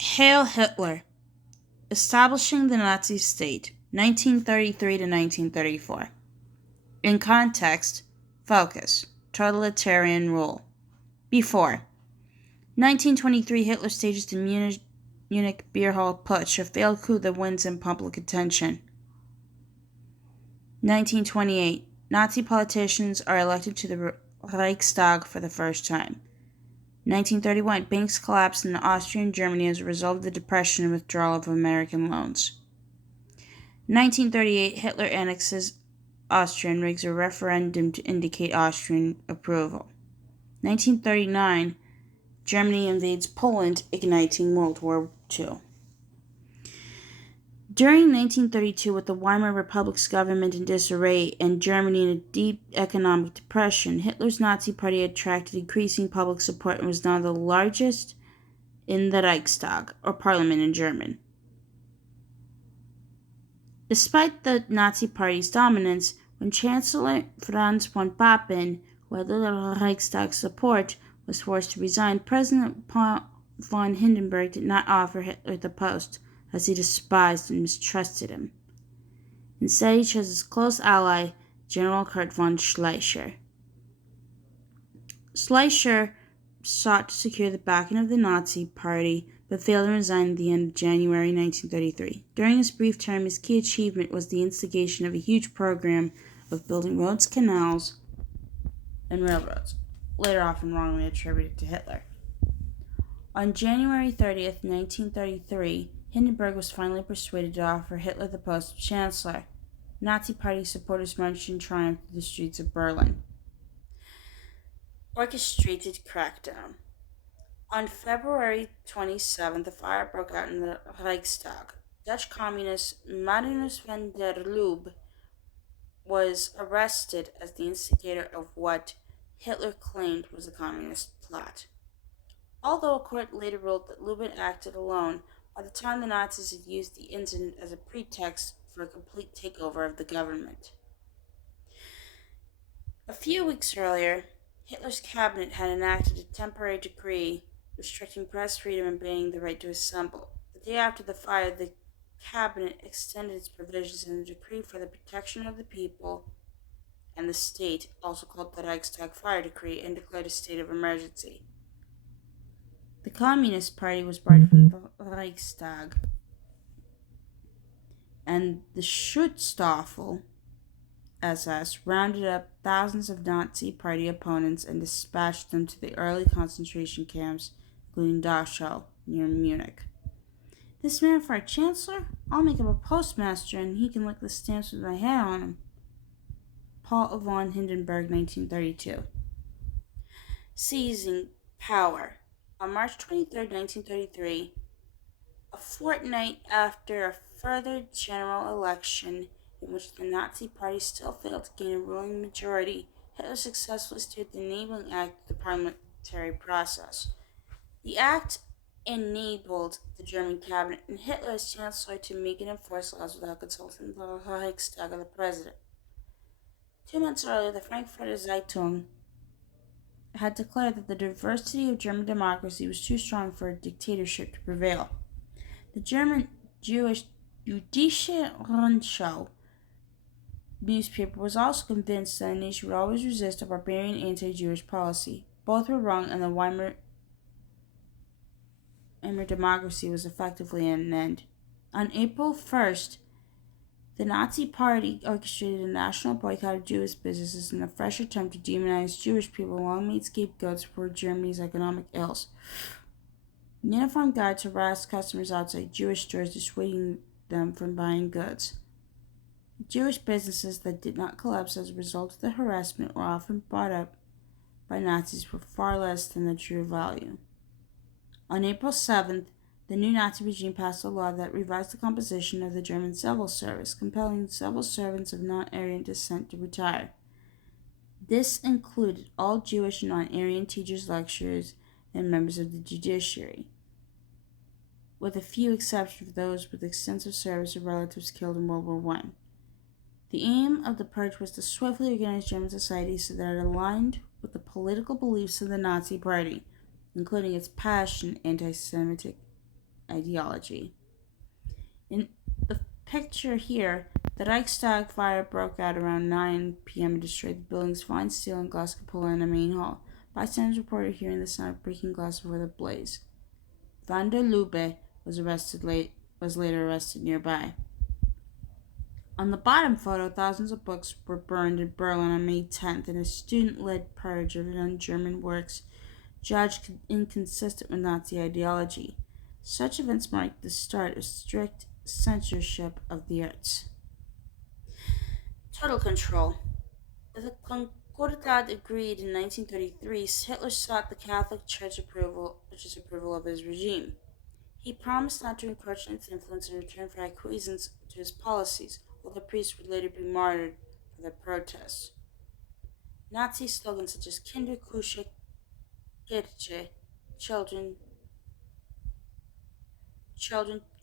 Heil Hitler, establishing the Nazi state, 1933 to 1934. In context, focus, totalitarian rule. Before, 1923, Hitler stages the Munich beer hall putsch, a failed coup that wins him public attention. 1928, Nazi politicians are elected to the Reichstag for the first time. 1931, banks collapse in Austria and Germany as a result of the depression and withdrawal of American loans. 1938, Hitler annexes Austria and rigs a referendum to indicate Austrian approval. 1939, Germany invades Poland, igniting World War II. During 1932, with the Weimar Republic's government in disarray and Germany in a deep economic depression, Hitler's Nazi Party attracted increasing public support and was now the largest in the Reichstag, or parliament in German. Despite the Nazi Party's dominance, when Chancellor Franz von Papen, who had little Reichstag support, was forced to resign, President von Hindenburg did not offer Hitler the post, as he despised and mistrusted him. Instead, he chose his close ally, General Kurt von Schleicher. Schleicher sought to secure the backing of the Nazi Party, but failed and resigned at the end of January 1933. During his brief term, his key achievement was the instigation of a huge program of building roads, canals, and railroads, later often wrongly attributed to Hitler. On January 30th, 1933, Hindenburg was finally persuaded to offer Hitler the post of Chancellor. Nazi Party supporters marched in triumph through the streets of Berlin. Orchestrated crackdown. On February 27th, a fire broke out in the Reichstag. Dutch communist Marinus van der Lubbe was arrested as the instigator of what Hitler claimed was a communist plot. Although a court later ruled that Lubbe acted alone, by the time the Nazis had used the incident as a pretext for a complete takeover of the government. A few weeks earlier, Hitler's cabinet had enacted a temporary decree restricting press freedom and banning the right to assemble. The day after the fire, the cabinet extended its provisions in the decree for the protection of the people and the state, also called the Reichstag Fire Decree, and declared a state of emergency. The Communist Party was barred from the Reichstag, and the Schutzstaffel SS rounded up thousands of Nazi Party opponents and dispatched them to the early concentration camps, including Dachau, near Munich. This man for a chancellor? I'll make him a postmaster and he can lick the stamps with my head on him. Paul von Hindenburg, 1932. Seizing power. On March 23, 1933, a fortnight after a further general election in which the Nazi Party still failed to gain a ruling majority, Hitler successfully steered the Enabling Act of the parliamentary process. The act enabled the German cabinet and Hitler as chancellor to make and enforce laws without consulting the Reichstag or the president. 2 months earlier, the Frankfurter Zeitung had declared that the diversity of German democracy was too strong for a dictatorship to prevail. The German Jewish Jüdische Rundschau newspaper was also convinced that a nation would always resist a barbarian anti-Jewish policy. Both were wrong, and the Weimar democracy was effectively at an end. On April 1st, the Nazi Party orchestrated a national boycott of Jewish businesses in a fresh attempt to demonize Jewish people, long made scapegoats for Germany's economic ills. Uniformed guards harassed customers outside Jewish stores, dissuading them from buying goods. Jewish businesses that did not collapse as a result of the harassment were often bought up by Nazis for far less than the true value. On April 7th, the new Nazi regime passed a law that revised the composition of the German civil service, compelling civil servants of non-Aryan descent to retire. This included all Jewish and non-Aryan teachers, lecturers, and members of the judiciary, with a few exceptions for those with extensive service or relatives killed in World War I. The aim of the purge was to swiftly organize German society so that it aligned with the political beliefs of the Nazi Party, including its passionate anti-Semitic ideology. In the picture here, the Reichstag fire broke out around 9 p.m. and destroyed the building's fine steel and glass cupola in the main hall. Bystanders reported hearing the sound of breaking glass before the blaze. Van der Lubbe was later arrested nearby. On the bottom photo, thousands of books were burned in Berlin on May 10th in a student-led purge of non-German works judged inconsistent with Nazi ideology. Such events marked the start of strict censorship of the arts. Total control. The Concordat agreed in 1933. Hitler sought the Catholic Church's approval of his regime. He promised not to encroach on its influence in return for acquiescence to his policies, while the priests would later be martyred for their protests. Nazi slogans such as Kinder, Küche, Kirche, children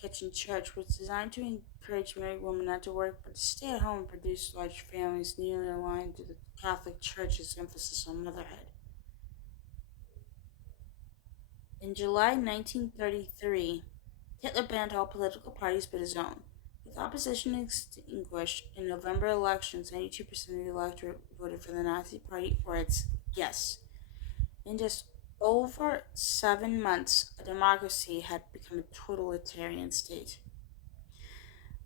kitchen church was designed to encourage married women not to work but to stay at home and produce large families, nearly aligned to the Catholic Church's emphasis on motherhood. In July 1933, Hitler banned all political parties but his own. With opposition extinguished, in November elections, 92% of the electorate voted for the Nazi Party or its yes. In just over 7 months, a democracy had become a totalitarian state.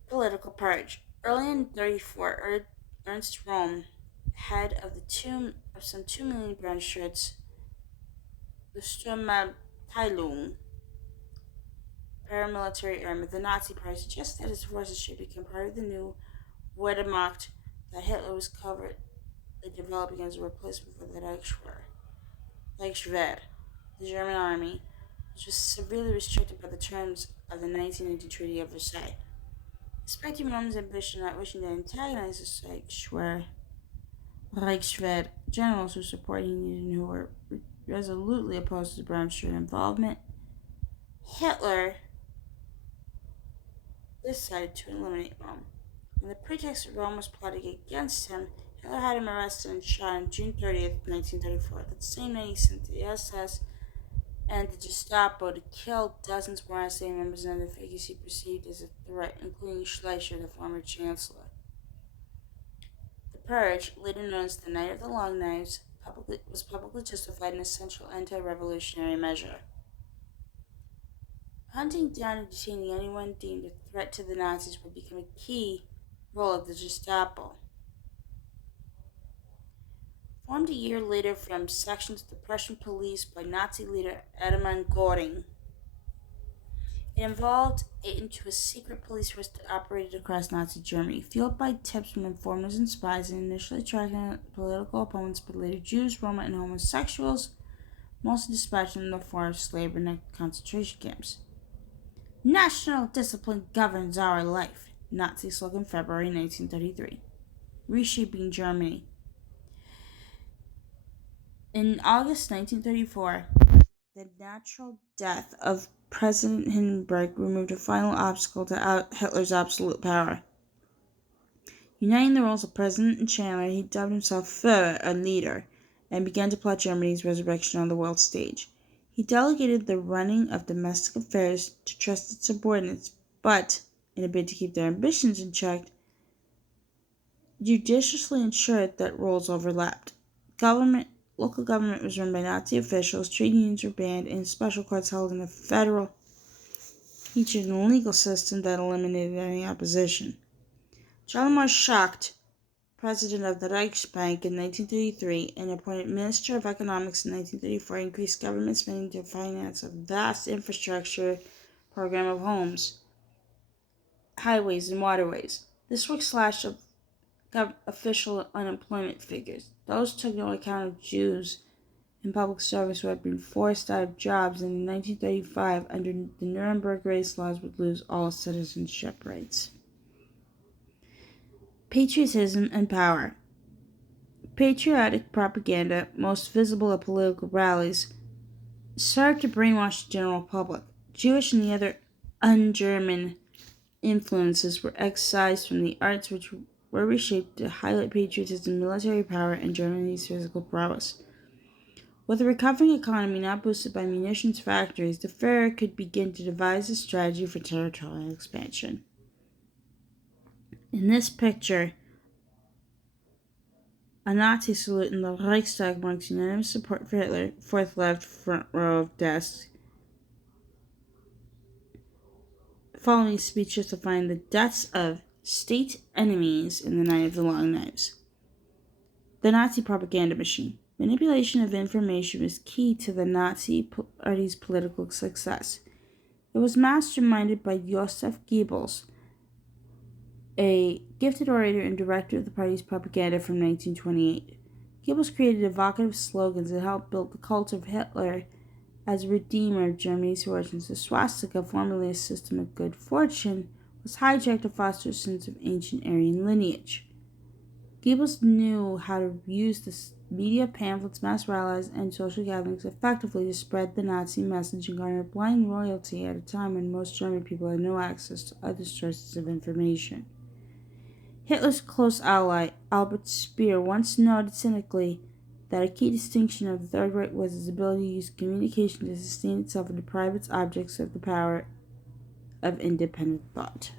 Political purge. Early in 1934, Ernst Röhm, head of some 2 million brown shirts, the Sturmabteilung, paramilitary arm of the Nazi Party, suggested that his forces should become part of the new Wehrmacht that Hitler was covertly developing as a replacement for the Reichswehr, the German army, which was severely restricted by the terms of the 1919 Treaty of Versailles. Despite Röhm's ambition, not wishing to antagonize the Reichswehr generals who supported him and who were resolutely opposed to brown shirt involvement, Hitler decided to eliminate Röhm. On the pretext that Röhm was plotting against him, Hitler had him arrested and shot on June 30th, 1934. That same night, he sent the SS and the Gestapo to kill dozens more SA members under the figures he perceived as a threat, including Schleicher, the former chancellor. The purge, later known as the Night of the Long Knives, was publicly justified in a central anti-revolutionary measure. Hunting down and detaining anyone deemed a threat to the Nazis would become a key role of the Gestapo. Formed a year later from sections of the Prussian police by Nazi leader Hermann Göring, it evolved into a secret police force that operated across Nazi Germany, fueled by tips from informers and spies, and initially tracking political opponents, but later Jews, Roma, and homosexuals, mostly dispatched in the form of slave and concentration camps. National discipline governs our life. Nazi slogan, February 1933. Reshaping Germany. In August 1934, the natural death of President Hindenburg removed a final obstacle to Hitler's absolute power. Uniting the roles of president and chancellor, he dubbed himself Führer, a leader, and began to plot Germany's resurrection on the world stage. He delegated the running of domestic affairs to trusted subordinates, but, in a bid to keep their ambitions in check, judiciously ensured that roles overlapped. Local government was run by Nazi officials, trade unions were banned, and special courts held in the federal featured in a legal system that eliminated any opposition. Charles Marchak, president of the Reichsbank in 1933 and appointed Minister of Economics in 1934, increased government spending to finance a vast infrastructure program of homes, highways, and waterways. This work slashed official unemployment figures. Those took no account of Jews in public service who had been forced out of jobs, and in 1935, under the Nuremberg race laws, would lose all citizenship rights. Patriotism and power. Patriotic propaganda, most visible at political rallies, served to brainwash the general public. Jewish and the other un-German influences were excised from the arts, which were reshaped to highlight patriotism, military power, and Germany's physical prowess. With a recovering economy not boosted by munitions factories, the Führer could begin to devise a strategy for territorial expansion. In this picture, a Nazi salute in the Reichstag marks unanimous support for Hitler, fourth left front row of desks, following a speech justifying the deaths of state enemies in the Night of the Long Knives. The Nazi propaganda machine. Manipulation of information was key to the Nazi Party's political success. It was masterminded by Joseph Goebbels, a gifted orator and director of the party's propaganda from 1928. Goebbels created evocative slogans that helped build the cult of Hitler as a redeemer of Germany's origins. The swastika, formerly a system of good fortune, was hijacked to foster a sense of ancient Aryan lineage. Goebbels knew how to use the media, pamphlets, mass rallies, and social gatherings effectively to spread the Nazi message and garner blind loyalty at a time when most German people had no access to other sources of information. Hitler's close ally, Albert Speer, once noted cynically that a key distinction of the Third Reich was its ability to use communication to sustain itself and deprive its objects of the power of independent thought.